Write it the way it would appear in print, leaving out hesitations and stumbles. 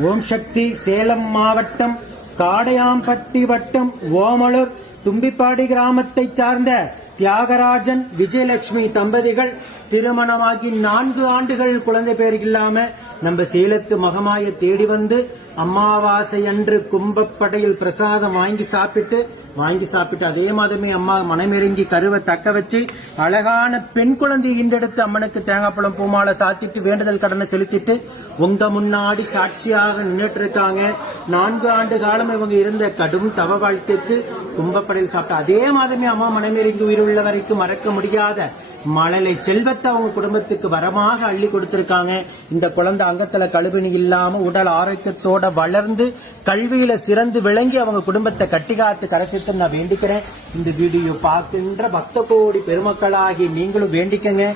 ஓம் சக்தி சேலம் மாவட்டம் காடையாம்பட்டி வட்டம் ஓமலூர் தும்பிப்பாடி கிராமத்தை சார்ந்த தியாகராஜன் விஜயலட்சுமி தம்பதிகள் திருமணமாகி 4 ஆண்டுகள் குழந்தை பேர் இல்லாம நம்ம சேலத்து மகமாய தேடி வந்து அமாவாசை அன்று கும்பப்படையில் பிரசாதம் வாங்கி சாப்பிட்டு அதே மாதமே அம்மா மனமிறங்கி கருவை தக்க வச்சு அழகான பெண் குழந்தை ஈண்டெடுத்து அம்மனுக்கு தேங்காய்ப்பழம் பூமாலை சாத்திட்டு வேண்டுதல் கடனை செலுத்திட்டு உங்க முன்னாடி சாட்சியாக நின்றுட்டு இருக்காங்க. 4 ஆண்டு காலம் இவங்க இருந்த கடும் தவ வாழ்க்கைக்கு கும்பப்படையில் சாப்பிட்டு அதே மாதமே அம்மா மனமிறங்கி உயிருள்ள வரைக்கும் மறக்க முடியாத மழலை செல்வத்தை அவங்க குடும்பத்துக்கு வரமாக அள்ளி கொடுத்திருக்காங்க. இந்த குழந்தை அங்கத்துல கழுவினி இல்லாம உடல் ஆரோக்கியத்தோட வளர்ந்து கல்வியில சிறந்து விளங்கி அவங்க குடும்பத்தை கட்டி காத்து கரைசித்து நான் வேண்டிக்கிறேன். இந்த வீடியோ பார்க்கின்ற பக்த கோடி பெருமக்களாகி நீங்களும் வேண்டிக்கங்க.